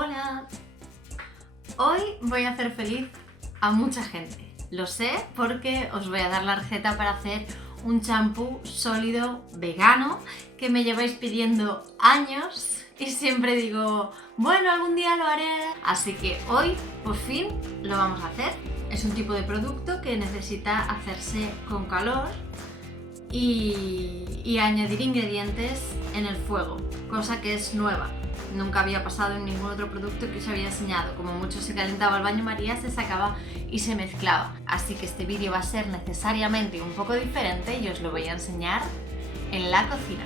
Hola, hoy voy a hacer feliz a mucha gente. Lo sé porque os voy a dar la receta para hacer un champú sólido vegano que me lleváis pidiendo años y siempre digo, bueno, algún día lo haré. Así que hoy, por fin, lo vamos a hacer. Es un tipo de producto que necesita hacerse con calor y añadir ingredientes en el fuego, cosa que es nueva. Nunca había pasado en ningún otro producto que os había enseñado. Como mucho se calentaba el baño María, se sacaba y se mezclaba. Así que este vídeo va a ser necesariamente un poco diferente y os lo voy a enseñar en la cocina.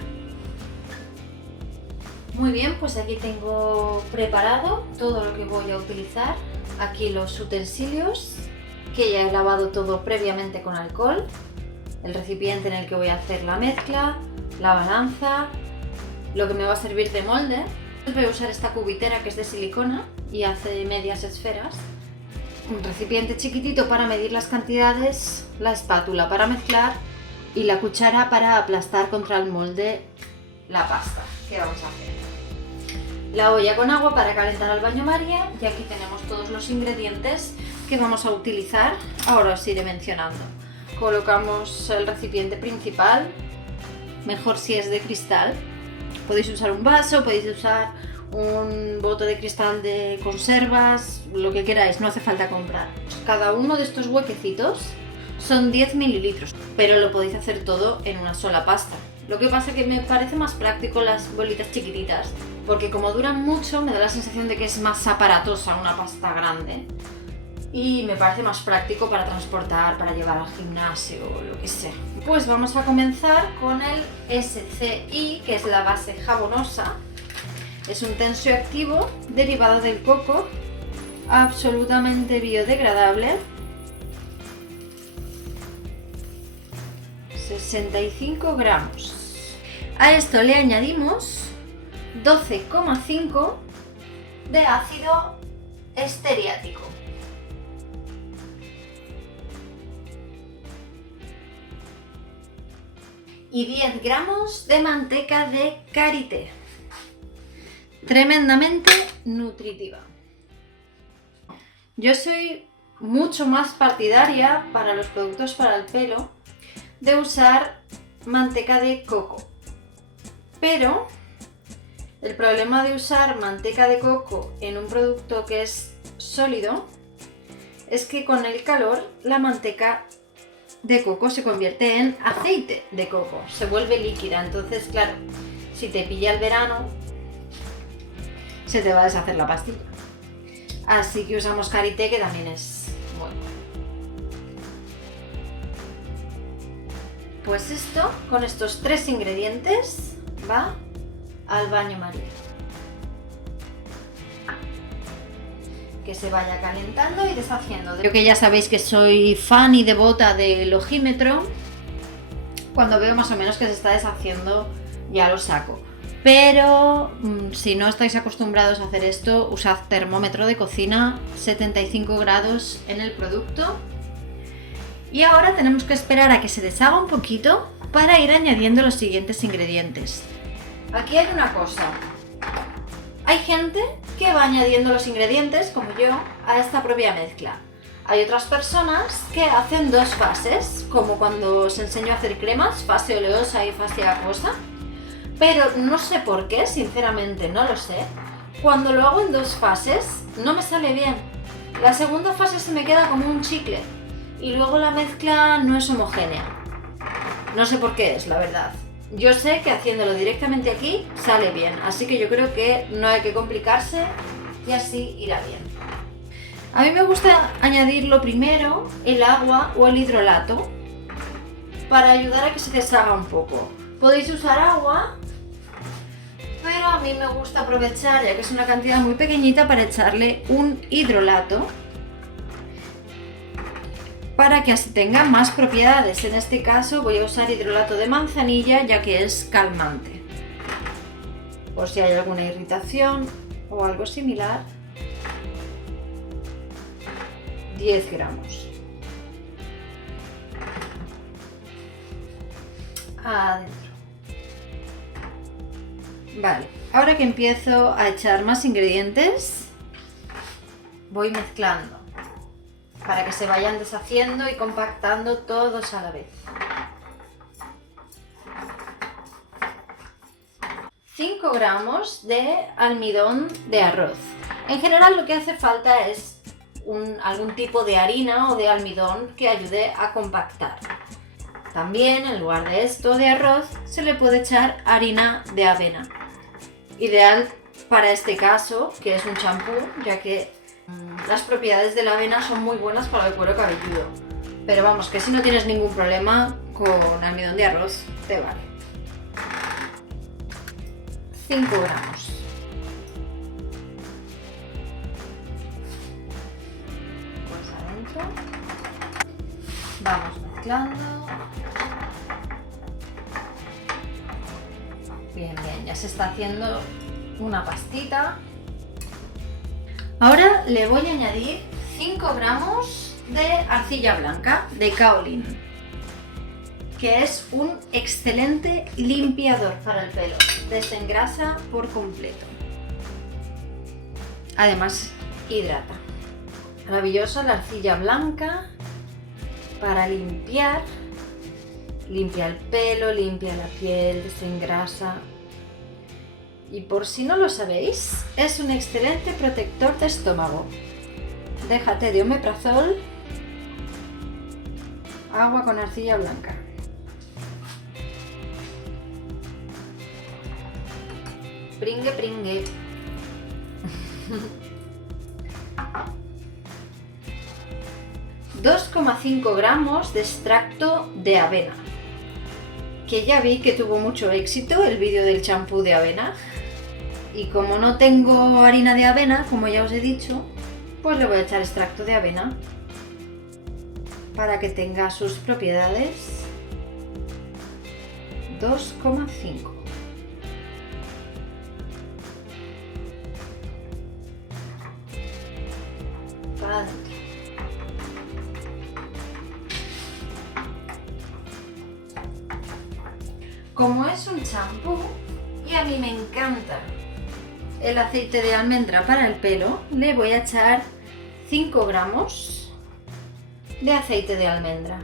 Muy bien, pues aquí tengo preparado todo lo que voy a utilizar. Aquí los utensilios, que ya he lavado todo previamente con alcohol. El recipiente en el que voy a hacer la mezcla, la balanza, lo que me va a servir de molde. Voy a usar esta cubitera que es de silicona y hace medias esferas. Un recipiente chiquitito para medir las cantidades, la espátula para mezclar y la cuchara para aplastar contra el molde la pasta que vamos a hacer. La olla con agua para calentar al baño María y aquí tenemos todos los ingredientes que vamos a utilizar. Ahora os iré mencionando. Colocamos el recipiente principal, mejor si es de cristal. Podéis usar un vaso, podéis usar un bote de cristal de conservas, lo que queráis, no hace falta comprar. Cada uno de estos huequecitos son 10 mililitros, pero lo podéis hacer todo en una sola pasta. Lo que pasa es que me parece más práctico las bolitas chiquititas, porque como duran mucho me da la sensación de que es más aparatosa una pasta grande. Y me parece más práctico para transportar, para llevar al gimnasio o lo que sea. Pues vamos a comenzar con el SCI, que es la base jabonosa. Es un tensioactivo derivado del coco, absolutamente biodegradable. 65 gramos. A esto le añadimos 12,5 de ácido esteariático. Y 10 gramos de manteca de karité, tremendamente nutritiva. Yo soy mucho más partidaria para los productos para el pelo de usar manteca de coco, pero el problema de usar manteca de coco en un producto que es sólido es que con el calor la manteca de coco se convierte en aceite de coco, se vuelve líquida, entonces claro, si te pilla el verano se te va a deshacer la pastilla. Así que usamos karité, que también es bueno. Pues esto, con estos 3 ingredientes, va al baño María. Que se vaya calentando y deshaciendo. Creo que ya sabéis que soy fan y devota del ojímetro. Cuando veo más o menos que se está deshaciendo, ya lo saco. Pero si no estáis acostumbrados a hacer esto, usad termómetro de cocina, 75 grados en el producto. Y ahora tenemos que esperar a que se deshaga un poquito para ir añadiendo los siguientes ingredientes. Aquí hay una cosa. Hay gente que va añadiendo los ingredientes, como yo, a esta propia mezcla. Hay otras personas que hacen 2 fases, como cuando os enseño a hacer cremas, fase oleosa y fase acuosa. Pero no sé por qué, sinceramente no lo sé. Cuando lo hago en 2 fases, no me sale bien. La segunda fase se me queda como un chicle y luego la mezcla no es homogénea. No sé por qué es, la verdad. Yo sé que haciéndolo directamente aquí sale bien, así que yo creo que no hay que complicarse y así irá bien. A mí me gusta añadirlo primero el agua o el hidrolato para ayudar a que se deshaga un poco. Podéis usar agua, pero a mí me gusta aprovechar, ya que es una cantidad muy pequeñita, para echarle un hidrolato para que así tenga más propiedades. En este caso voy a usar hidrolato de manzanilla, ya que es calmante. Por si hay alguna irritación o algo similar, 10 gramos. Adentro. Vale, ahora que empiezo a echar más ingredientes, voy mezclando para que se vayan deshaciendo y compactando todos a la vez. 5 gramos de almidón de arroz. En general lo que hace falta es algún tipo de harina o de almidón que ayude a compactar. También en lugar de esto de arroz se le puede echar harina de avena. Ideal para este caso, que es un champú, ya que las propiedades de la avena son muy buenas para el cuero cabelludo. Pero vamos, que si no tienes ningún problema con almidón de arroz, te vale. 5 gramos. Pues adentro. Vamos mezclando. Bien, bien, ya se está haciendo una pastita. Ahora le voy a añadir 5 gramos de arcilla blanca de kaolin, que es un excelente limpiador para el pelo, desengrasa por completo. Además, hidrata. Maravillosa la arcilla blanca para limpiar. Limpia el pelo, limpia la piel, desengrasa. Y por si no lo sabéis, es un excelente protector de estómago. Déjate de omeprazol, agua con arcilla blanca. Pringue, pringue. $2,5 gramos de extracto de avena, que ya vi que tuvo mucho éxito el vídeo del champú de avena, y como no tengo harina de avena, como ya os he dicho, pues le voy a echar extracto de avena para que tenga sus propiedades. 2,5. Para adentro. Como es un champú y a mí me encanta el aceite de almendra para el pelo, le voy a echar 5 gramos de aceite de almendra.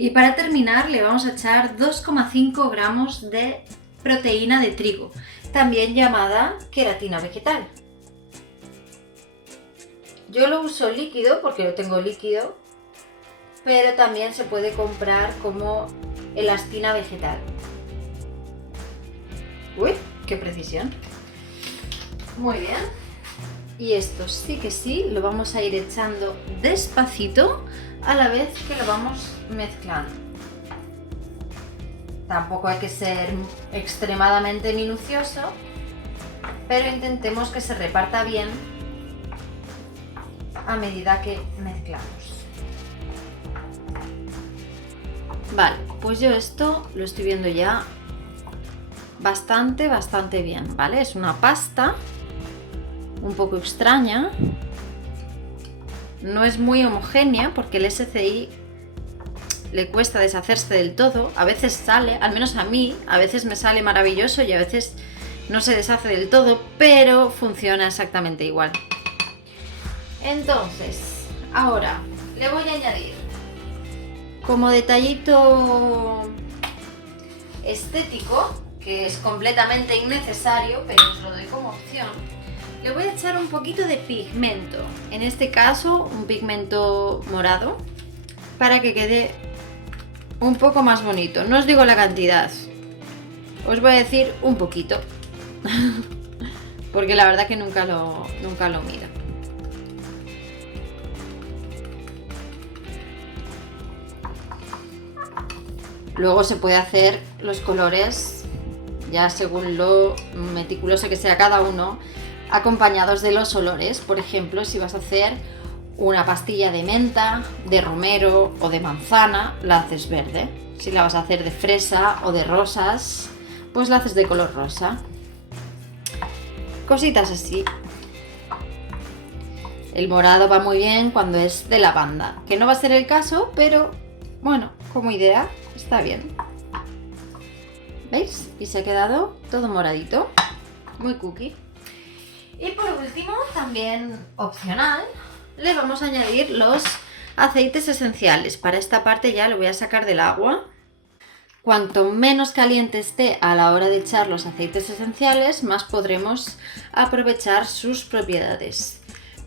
Y para terminar le vamos a echar 2,5 gramos de proteína de trigo, también llamada queratina vegetal. Yo lo uso líquido porque lo tengo líquido, pero también se puede comprar como elastina vegetal. ¡Uy! ¡Qué precisión! Muy bien. Y esto sí que sí, lo vamos a ir echando despacito a la vez que lo vamos mezclando. Tampoco hay que ser extremadamente minucioso, pero intentemos que se reparta bien a medida que mezclamos. Vale, pues yo esto lo estoy viendo ya bastante bien, ¿vale? Es una pasta un poco extraña, no es muy homogénea porque el SCI le cuesta deshacerse del todo, a veces sale, al menos a mí, a veces me sale maravilloso y a veces no se deshace del todo, pero funciona exactamente igual. Entonces, ahora le voy a añadir, como detallito estético, que es completamente innecesario, pero os lo doy como opción, le voy a echar un poquito de pigmento, en este caso un pigmento morado, para que quede un poco más bonito. No os digo la cantidad, os voy a decir un poquito, porque la verdad que nunca lo mido. Luego se puede hacer los colores, ya según lo meticuloso que sea cada uno, acompañados de los olores. Por ejemplo, si vas a hacer una pastilla de menta, de romero o de manzana, la haces verde. Si la vas a hacer de fresa o de rosas, pues la haces de color rosa. Cositas así. El morado va muy bien cuando es de lavanda, que no va a ser el caso, pero bueno, como idea está bien. ¿Veis? Y se ha quedado todo moradito, muy cookie. Y por último, también opcional, le vamos a añadir los aceites esenciales. Para esta parte ya lo voy a sacar del agua. Cuanto menos caliente esté a la hora de echar los aceites esenciales, más podremos aprovechar sus propiedades.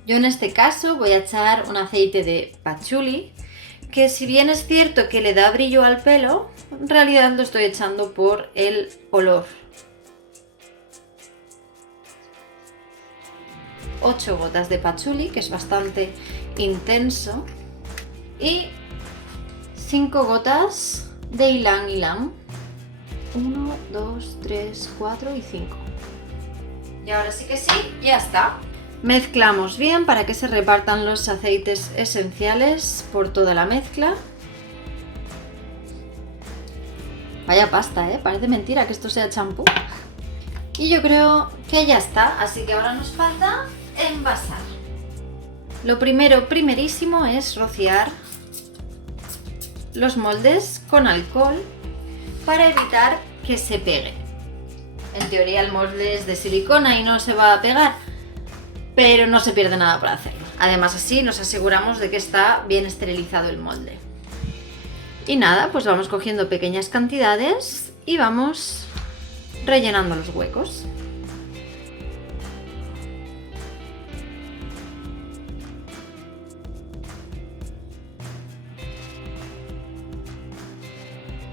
Yo en este caso voy a echar un aceite de patchouli, que si bien es cierto que le da brillo al pelo, en realidad lo estoy echando por el olor. 8 gotas de patchouli, que es bastante intenso, y 5 gotas de ylang ylang. 1, 2, 3, 4 y 5. Y ahora sí que sí, ya está. Mezclamos bien para que se repartan los aceites esenciales por toda la mezcla. Vaya pasta, ¿eh? Parece mentira que esto sea champú. Y yo creo que ya está, así que ahora nos falta envasar. Lo primerísimo es rociar los moldes con alcohol para evitar que se pegue. En teoría el molde es de silicona y no se va a pegar, pero no se pierde nada por hacerlo. Además, así nos aseguramos de que está bien esterilizado el molde. Y nada, pues vamos cogiendo pequeñas cantidades y vamos rellenando los huecos.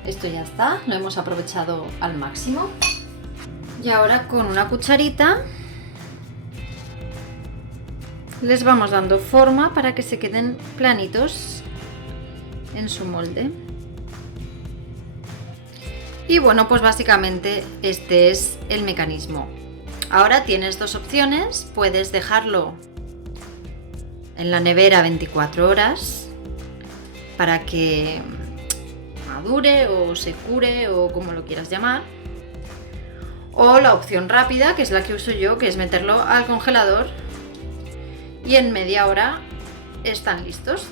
Esto ya está, lo hemos aprovechado al máximo. Y ahora con una cucharita les vamos dando forma para que se queden planitos en su molde. Y bueno, pues básicamente este es el mecanismo. Ahora tienes dos opciones, puedes dejarlo en la nevera 24 horas para que madure o se cure o como lo quieras llamar. O la opción rápida, que es la que uso yo, que es meterlo al congelador y en media hora están listos.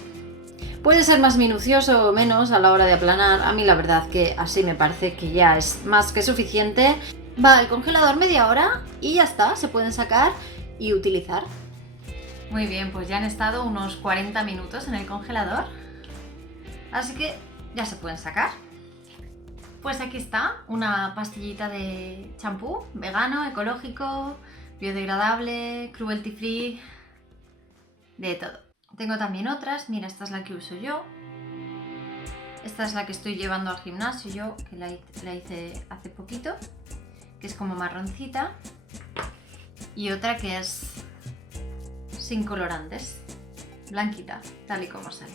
Puede ser más minucioso o menos a la hora de aplanar. A mí la verdad que así me parece que ya es más que suficiente. Va al congelador media hora y ya está, se pueden sacar y utilizar. Muy bien, pues ya han estado unos 40 minutos en el congelador, así que ya se pueden sacar. Pues aquí está una pastillita de champú vegano, ecológico, biodegradable, cruelty free, de todo. Tengo también otras, mira, esta es la que uso yo. Esta es la que estoy llevando al gimnasio yo, que la hice hace poquito, que es como marroncita. Y otra que es sin colorantes, blanquita, tal y como sale.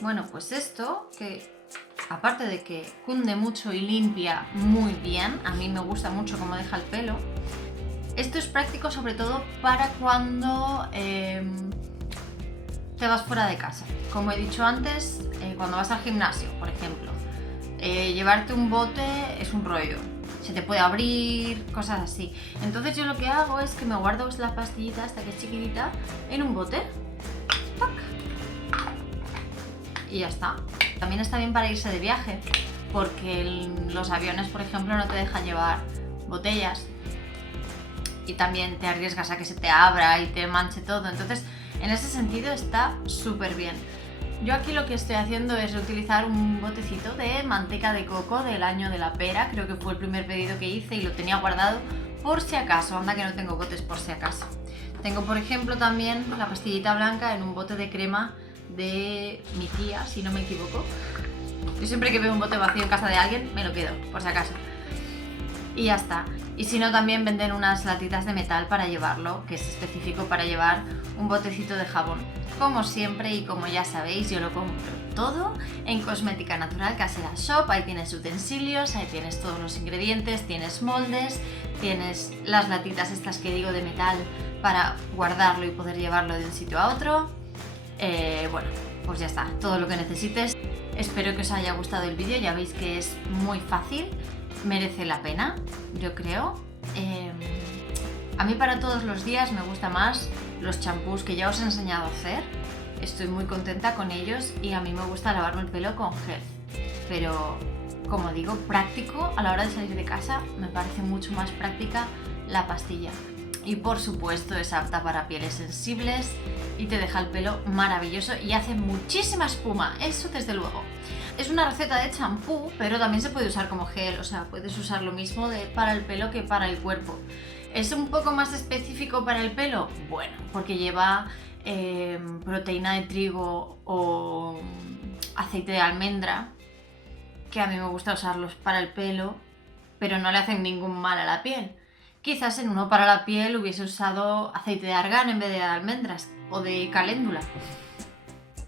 Bueno, pues esto, que aparte de que cunde mucho y limpia muy bien, a mí me gusta mucho cómo deja el pelo. Esto es práctico sobre todo para cuando te vas fuera de casa. Como he dicho antes, cuando vas al gimnasio, por ejemplo, llevarte un bote es un rollo. Se te puede abrir, cosas así. Entonces yo lo que hago es que me guardo la pastillita esta que es chiquitita en un bote. ¡Tac! Y ya está. También está bien para irse de viaje, porque los aviones, por ejemplo, no te dejan llevar botellas y también te arriesgas a que se te abra y te manche todo. Entonces, en ese sentido está súper bien. Yo aquí lo que estoy haciendo es reutilizar un botecito de manteca de coco del año de la pera. Creo que fue el primer pedido que hice y lo tenía guardado por si acaso. Anda que no tengo botes por si acaso. Tengo, por ejemplo, también la pastillita blanca en un bote de crema de mi tía, si no me equivoco. Yo siempre que veo un bote vacío en casa de alguien me lo quedo, por si acaso. Y ya está. Y si no, también venden unas latitas de metal para llevarlo, que es específico para llevar un botecito de jabón. Como siempre y como ya sabéis, yo lo compro todo en Cosmética Natural Casera Shop. Ahí tienes utensilios, ahí tienes todos los ingredientes, tienes moldes, tienes las latitas estas que digo de metal para guardarlo y poder llevarlo de un sitio a otro. Bueno, pues ya está, todo lo que necesites. Espero que os haya gustado el vídeo, ya veis que es muy fácil, merece la pena, yo creo. A mí para todos los días me gusta más los champús que ya os he enseñado a hacer. Estoy muy contenta con ellos y a mí me gusta lavarme el pelo con gel. Pero, como digo, práctico a la hora de salir de casa, me parece mucho más práctica la pastilla. Y por supuesto es apta para pieles sensibles y te deja el pelo maravilloso y hace muchísima espuma, eso desde luego. Es una receta de champú, pero también se puede usar como gel, o sea, puedes usar lo mismo para el pelo que para el cuerpo. ¿Es un poco más específico para el pelo? Bueno, porque lleva proteína de trigo o aceite de almendra, que a mí me gusta usarlos para el pelo, pero no le hacen ningún mal a la piel. Quizás en uno para la piel hubiese usado aceite de argán en vez de almendras o de caléndula,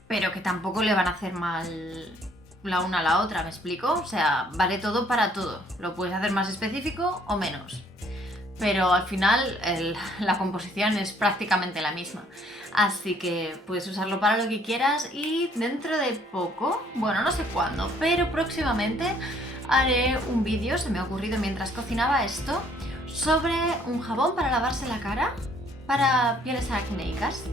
pero que tampoco le van a hacer mal la una a la otra, ¿me explico? O sea, vale todo para todo, lo puedes hacer más específico o menos, pero al final la composición es prácticamente la misma, así que puedes usarlo para lo que quieras y dentro de poco, bueno, no sé cuándo, pero próximamente haré un vídeo, se me ha ocurrido mientras cocinaba esto, sobre un jabón para lavarse la cara para pieles acnéicas.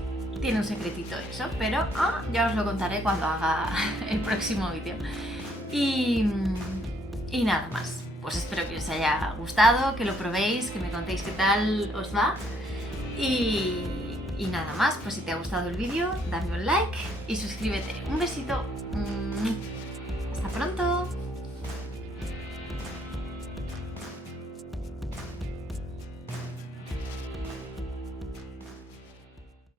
Tiene un secretito eso, pero ya os lo contaré cuando haga el próximo vídeo. Y nada más. Pues espero que os haya gustado, que lo probéis, que me contéis qué tal os va. Y nada más, pues si te ha gustado el vídeo, dame un like y suscríbete. Un besito. Hasta pronto.